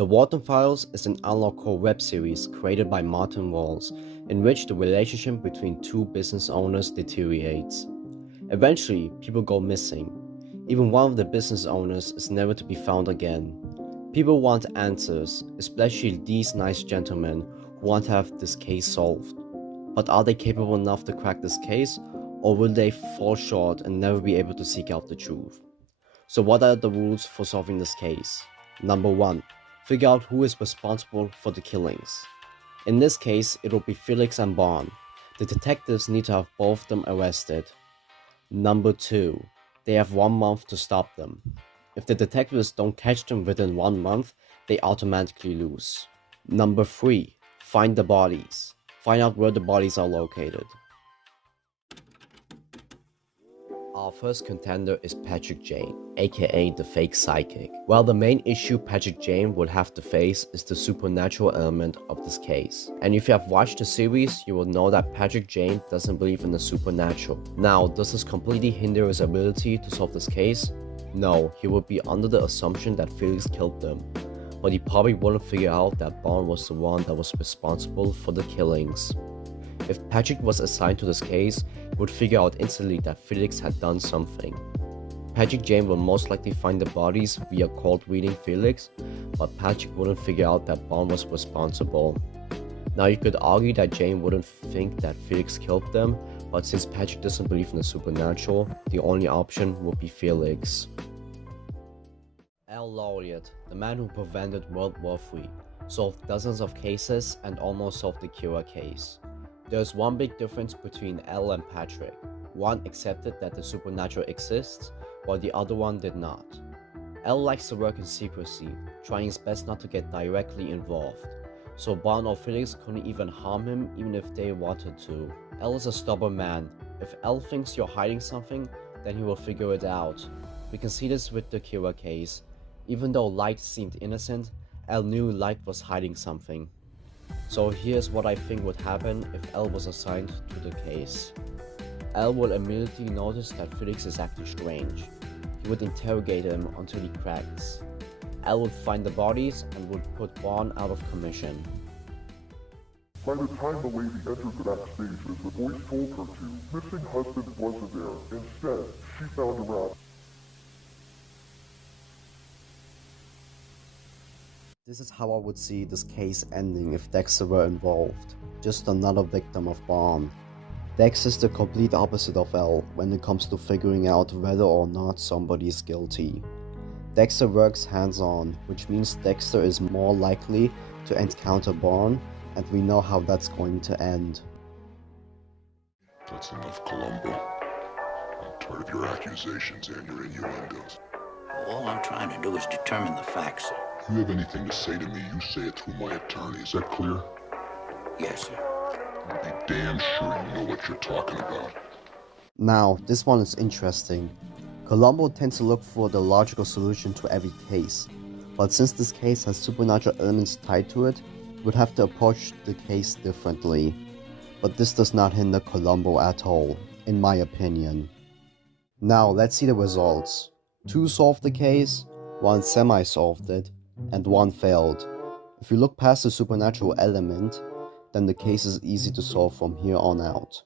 The Walten Files is an unlock core web series created by Martin Walls, in which the relationship between two business owners deteriorates. Eventually, people go missing. Even one of the business owners is never to be found again. People want answers, especially these nice gentlemen who want to have this case solved. But are they capable enough to crack this case, or will they fall short and never be able to seek out the truth? So what are the rules for solving this case? Number 1. Figure out who is responsible for the killings. In this case, it will be Felix and Bond. The detectives need to have both of them arrested. Number 2. They have 1 month to stop them. If the detectives don't catch them within 1 month, they automatically lose. Number 3. Find the bodies. Find out where the bodies are located. Our first contender is Patrick Jane, aka the fake psychic. While the main issue Patrick Jane would have to face is the supernatural element of this case. And if you have watched the series, you will know that Patrick Jane doesn't believe in the supernatural. Now, does this completely hinder his ability to solve this case? No, he would be under the assumption that Felix killed them. But he probably wouldn't figure out that Bond was the one that was responsible for the killings. If Patrick was assigned to this case, he would figure out instantly that Felix had done something. Patrick Jane will most likely find the bodies via cold reading Felix, but Patrick wouldn't figure out that Bond was responsible. Now you could argue that Jane wouldn't think that Felix killed them, but since Patrick doesn't believe in the supernatural, the only option would be Felix. Al Laureate, the man who prevented World War III, solved dozens of cases and almost solved the Kira case. There's one big difference between Al and Patrick. One accepted that the supernatural exists, while the other one did not. Al likes to work in secrecy, trying his best not to get directly involved. So Bond or Felix couldn't even harm him even if they wanted to. Al is a stubborn man. If Al thinks you're hiding something, then he will figure it out. We can see this with the Kira case. Even though Light seemed innocent, Al knew Light was hiding something. So here's what I think would happen if Al was assigned to the case. Al will immediately notice that Felix is acting strange. He would interrogate him until he cracks. Al would find the bodies and would put Bond out of commission. By the time the lady entered the backstage as the voice told her to, missing husband wasn't there. Instead, she found a rat. This is how I would see this case ending if Dexter were involved. Just another victim of Bond. Dex is the complete opposite of L when it comes to figuring out whether or not somebody is guilty. Dexter works hands-on, which means Dexter is more likely to encounter Bond, and we know how that's going to end. That's enough, Columbo. I'm tired of your accusations and your innuendos. All I'm trying to do is determine the facts, sir. If you have anything to say to me, you say it through my attorney. Is that clear? Yes, sir. And be damn sure you know what you're talking about. Now, this one is interesting. Columbo tends to look for the logical solution to every case, but since this case has supernatural elements tied to it, we would have to approach the case differently. But this does not hinder Columbo at all, in my opinion. Now, let's see the results. 2 solved the case, 1 semi-solved it, and 1 failed. If you look past the supernatural element, then the case is easy to solve from here on out.